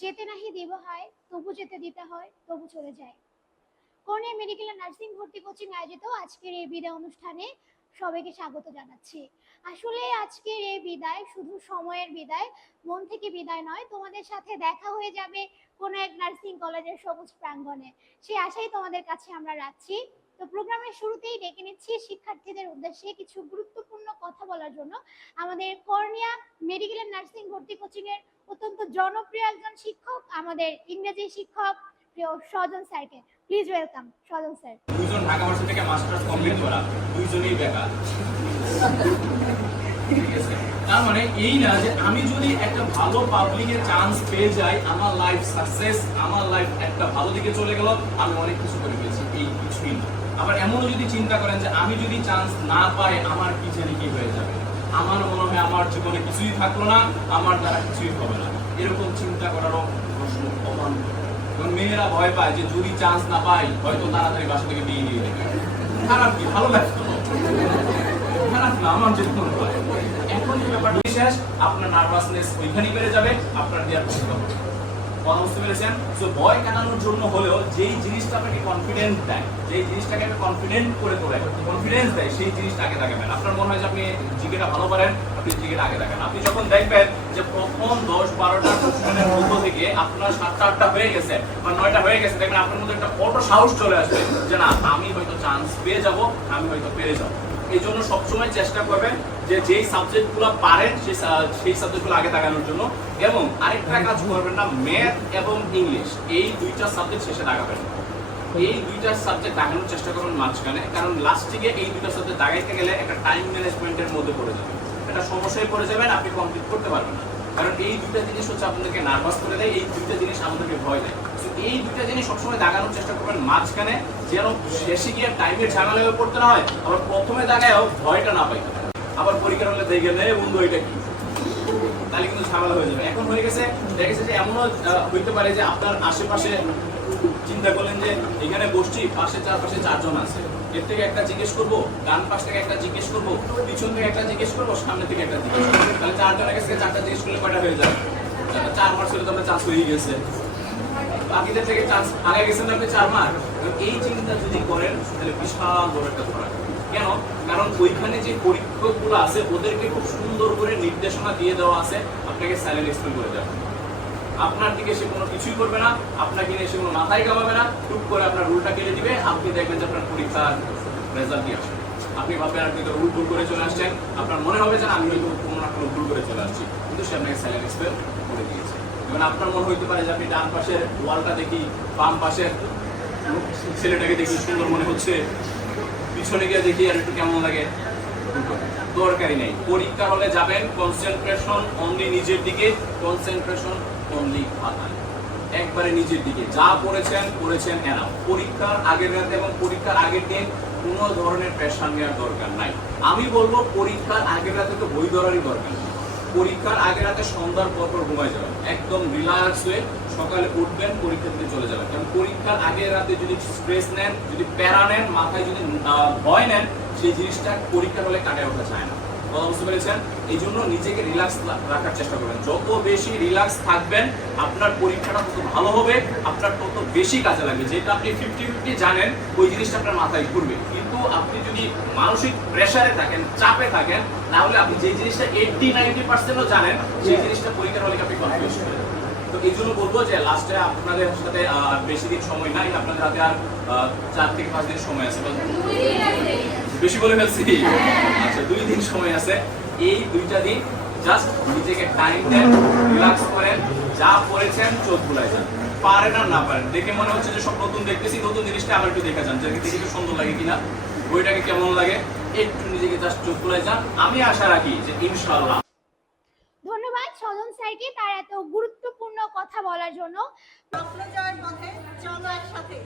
যেতে নাহি দিব হয়, তবু যেতে দিতে হয়, তবু চলে যায়। কর্নিয়া মেডিকেল নার্সিং ভর্তি কোচিং আয়োজিত আজকের এই বিদায় অনুষ্ঠানে সবাইকে স্বাগত জানাচ্ছি। আসলে আজকের এই বিদায় শুধু সময়ের বিদায়, মন থেকে বিদায় নয়, তোমাদের সাথে দেখা হয়ে যাবে কোনো এক নার্সিং কলেজের সবুজ প্রাঙ্গণে, সেই আশাই তোমাদের কাছে আমরা রাখছি। তো প্রোগ্রামের শুরুতেই ডেকে নিচ্ছি শিক্ষার্থীদের উদ্দেশ্যে কিছু গুরুত্বপূর্ণ কথা বলার জন্য আমাদের কর্নিয়া মেডিকেল নার্সিং ভর্তি কোচিং এর অত্যন্ত জনপ্রিয় একজন শিক্ষক, আমাদের ইংরেজি শিক্ষক প্রিয় সজন স্যারকে। Please welcome Sajan sir. দুইজন ঢাকা ভার্সিটি থেকে মাস্টার্স কমপ্লিট করা, দুইজনই বেকার। ঠিক আছে, তার মানে এই না যে আমি যদি একটা ভালো পাবলিকে চান্স পেয়ে যাই, আমার লাইফ সাকসেস, আমার লাইফ একটা ভালো দিকে চলে গেল, আমি অনেক কিছু করে ফেলছি, এই কিছুই না। আবার এমনও যদি চিন্তা করেন যে আমি যদি চান্স না পাই আমার কি জানি কি হয়ে যাবে, আমার মনে হয় আমার জীবনে কিছুই থাকলো না, আমার দ্বারা কিছুই হবে না, এরকম চিন্তা করারও প্রশ্ন অবান। কারণ মেয়েরা ভয় পায় যে যদি চান্স না পাই হয়তো তাড়াতাড়ি বাসা থেকে বিয়ে দিয়ে দেবে। খারাপ কি, ভালো লাগতো খারাপ না, আমার যেটা মনে হয়। এখন যে ব্যাপারটা বিশেষ, আপনার নার্ভাসনেস ওইখানেই বেড়ে যাবে, আপনার দেওয়ার চেষ্টা হবে। কথা বুঝতে পেরেছেন? তো ভয় কাটানোর জন্য হলেও যেই জিনিসটা আপনাকে কনফিডেন্স দেয়, যেই জিনিসটাকে আপনি কনফিডেন্ট করে তোলে, কনফিডেন্স দেয়, সেই জিনিসটা আগে দেখাবেন। আপনার মনে হয় যে আপনি জিকেটা ভালো পারেন, আপনি জিকেটা আগে দেখান। আপনি যখন দেখবেন যে প্রথম 10-12টা কোশ্চেনের মধ্য থেকে আপনার 7-8টা হয়ে গেছে বা 9টা হয়ে গেছে, দেখবেন আপনার মধ্যে একটা অটো সাহস চলে আসবে যে না, আমি হয়তো চান্স পেয়ে যাব, আমি হয়তো পেরে যাব। এই জন্য সবসময় চেষ্টা করবেন যে যেই সাবজেক্টগুলো পারেন সেই সাবজেক্টগুলো আগে তাকানোর জন্য। এবং আরেকটা কাজ করবেন না, ম্যাথ এবং ইংলিশ এই দুইটা সাবজেক্ট শেষে তাকাবেন। এই দুইটা সাবজেক্ট তাকানোর চেষ্টা করবেন মাঝখানে, কারণ লাস্টে গিয়ে এই দুইটা সাবজেক্ট দাগাইতে গেলে একটা টাইম ম্যানেজমেন্টের মধ্যে পড়ে যাবে, একটা সমস্যায় পড়ে যাবেন, আপনি কমপ্লিট করতে পারবেন না। কারণ এই দুইটা জিনিস হচ্ছে আপনাদেরকে নার্ভাস করে দেয়, এই দুইটা জিনিস আমাদেরকে ভয় দেয়। এই দুইটা জিনিস সবসময় দাগানোর চেষ্টা করবেন মাঝখানে, যেন শেষে গিয়ে টাইমের ঝামেলা হয়ে পড়তে না হয়, আবার প্রথমে দাগায়ও ভয়টা না পাই। আবার পরীক্ষার হলে দেখে নেই বন্ধু এটা কি, তাহলে কিন্তু ঝামেলা হয়ে যাবে। এখন হয়ে গেছে, দেখেছে যে এমনও হইতে পারে যে আপনার আশেপাশে চিন্তা করলেন যে এখানে বসছি, পাশে চারপাশে 4 জন আছে, এর থেকে একটা জিজ্ঞেস করবো, ডান পাশ থেকে একটা জিজ্ঞেস করবো, পিছন থেকে একটা জিজ্ঞেস করবো, সামনে থেকে একটা জিজ্ঞেস করবো, তাহলে 4 জনের কাছে 4টা জিজ্ঞেস করলে কয়টা হয়ে যাবে? 4 মার্কস হলে তো আপনার চান্স হয়ে গেছে। বাকিদের থেকে চান্স আগে গেছেন আপনি 4 মার্ক। এই চিন্তা যদি করেন তাহলে বিশাল বড় একটা ধরা। কেন? কারণ ওইখানে যে পরীক্ষকগুলো আছে ওদেরকে খুব সুন্দর করে নির্দেশনা দিয়ে দেওয়া আছে, আপনাকে সাইলেন্ট এক্সপ্লেন করে দেবে। আপনার দিকে সে কোনো কিছুই করবে না, আপনাকে নিয়ে সে কোনো মাথায় কামাবে না, টুক করে আপনার রুলটা কেটে দিবে, আপনি দেখবেন যে আপনার পরীক্ষার রেজাল্ট দিয়ে আসবে। আপনি ভাববেন আপনি তো রুল ভুল করে চলে আসছেন, আপনার মনে হবে যে আমি হয়তো কোনো না কোনো ভুল করে চলে আসছি, কিন্তু সে আপনাকে সাইলেন্ট এক্সপ্লেন করে দিয়েছে। এবং আপনার মনে হইতে পারে যে আপনি ডান পাশের ওয়ালটা দেখি, বাম পাশের ছেলেটাকে দেখি সুন্দর মনে হচ্ছে, পিছনে গিয়ে দেখি আর একটু কেমন লাগে, দরকারই নেই। পরীক্ষা হলে যাবেন, কনসেন্ট্রেশন অনলি নিজের দিকে, কনসেন্ট্রেশন অনলি খাতায়, একবারে নিজের দিকে। যা পড়েছেন এনাও। পরীক্ষার আগের রাতে এবং পরীক্ষার আগের দিন কোনো ধরনের প্রেশার নেওয়ার দরকার নাই। আমি বলবো পরীক্ষার আগের রাতে তো বই ধরারই দরকার। পরীক্ষার আগের রাতে সন্ধ্যার পর ঘুমায় যাবেন, একদম রিল্যাক্স হয়ে সকালে উঠবেন, পরীক্ষা দিতে চলে যাবেন। কারণ পরীক্ষার আগের রাতে যদি স্ট্রেস নেন, যদি প্যারা নেন, মাথায় যদি ভয় নেন, সেই জিনিসটা পরীক্ষার হলে কাটায় ওঠা যায় না। কথা বুঝতে পেরেছেন? এই জন্য নিজেকে রিল্যাক্স রাখার চেষ্টা করবেন। যত বেশি রিল্যাক্স থাকবেন আপনার পরীক্ষাটা তত ভালো হবে, আপনার তত বেশি কাজে লাগবে। যেটা আপনি 50-50 জানেন ওই জিনিসটা আপনার মাথায় ঘুরবে, কিন্তু আপনি যদি মানসিক প্রেসারে থাকেন, চাপে থাকেন, তাহলে আপনি যে জিনিসটা 80-90%ও জানেন সেই জিনিসটা পরীক্ষার হলে আপনি কনফিউজ করবেন। তো এই জন্য বলবো যে লাস্টে আপনাদের সাথে বেশি দিন সময় নাই, আপনাদের হাতে আর 4 থেকে 5 দিন সময় আছে। বেশি বলে ফেলছি? আচ্ছা, 2 দিন সময় আছে। এই 2টা দিন জাস্ট নিজেকে টাইম দেন, রিল্যাক্স করেন, যা পড়েছেন চোখ বুলায় যান। পারেন আর না পারেন, দেখে মনে হচ্ছে যে সব নতুন দেখতেছি, নতুন জিনিসটা আবার একটু দেখা যান, যে দেখে একটু সুন্দর লাগে কিনা, বইটাকে কেমন লাগে, একটু নিজেকে জাস্ট চোখ বুলায় যান। আমি আশা রাখি যে ইনশাআল্লাহ। ধন্যবাদ সজন স্যারকে তার এত গুরুত্বপূর্ণ কথা বলার জন্য। স্বপ্ন জয়ের পথে চলো একসাথে।